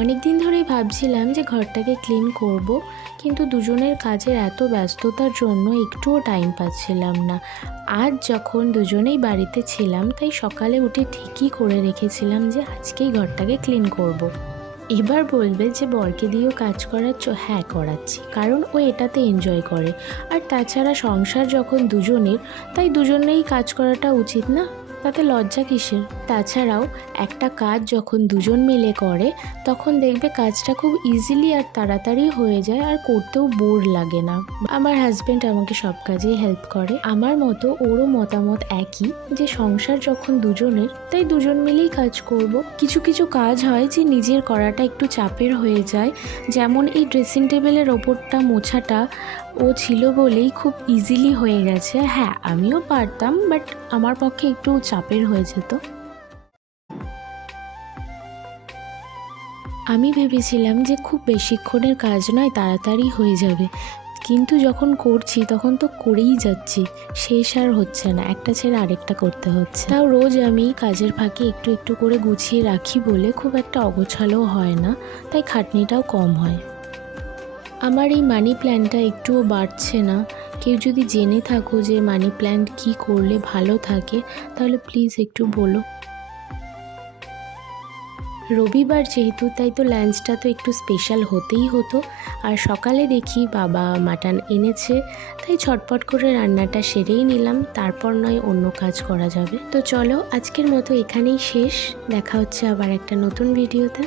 অনেক দিন ধরেই ভাবছিলাম যে ঘরটাকে ক্লিন করব, কিন্তু দুজনের কাজের এত ব্যস্ততার জন্য একটুও টাইম পাচ্ছিলাম না। আজ যখন দুজনেই বাড়িতে ছিলাম, তাই সকালে উঠে ঠিকই করে রেখেছিলাম যে আজকেই ঘরটাকে ক্লিন করব। এবার বলবে যে বরকে দিয়েও কাজ করাচ্ছ? হ্যাঁ, করাচ্ছি, কারণ ও এটাতে এনজয় করে। আর তাছাড়া সংসার যখন দুজনের, তাই দুজনেই কাজ করাটা উচিত না? তাতে লজ্জা কিসের? তাছাড়াও একটা কাজ যখন দুজন মিলে করে, তখন দেখবে কাজটা খুব ইজিলি আর তাড়াতাড়ি হয়ে যায়, আর করতেও বোর লাগে না। আমার হাজব্যান্ড আমাকে সব কাজেই হেল্প করে। আমার মতো ওরও মতামত একই, যে সংসার যখন দুজনের, তাই দুজন মিলেই কাজ করব। কিছু কিছু কাজ হয় যে নিজের করাটা একটু চাপের হয়ে যায়, যেমন এই ড্রেসিং টেবিলের ওপরটা মোছাটা ও ছিল বলেই খুব ইজিলি হয়ে গেছে। হ্যাঁ, আমিও পারতাম, বাট আমার পক্ষে একটু চাপের হয়ে যেত। আমি ভেবেছিলাম যে খুব বেশিক্ষণের কাজ নয়, তাড়াতাড়ি হয়ে যাবে, কিন্তু যখন করছি তখন তো করেই যাচ্ছি, শেষ আর হচ্ছে না, একটা ছেড়ে আরেকটা করতে হচ্ছে। তাও রোজ আমি কাজের ফাঁকে একটু একটু করে গুছিয়ে রাখি বলে খুব একটা অগোছালোও হয় না, তাই খাটনিটাও কম হয়। আমার এই মানি প্ল্যান্টটা একটুও বাড়ছে না। কেউ যদি জেনে থাকো যে মানি প্ল্যান্ট কী করলে ভালো থাকে, তাহলে প্লিজ একটু বলো। রবিবার যেহেতু, তাই তো লাঞ্চটা তো একটু স্পেশাল হতেই হতো। আর সকালে দেখি বাবা মাটন এনেছে, তাই ছটপট করে রান্নাটা সেরেই নিলাম, তারপর নয় অন্য কাজ করা যাবে। তো চলো, আজকের মতো এখানেই শেষ। দেখা হচ্ছে আবার একটা নতুন ভিডিওতে।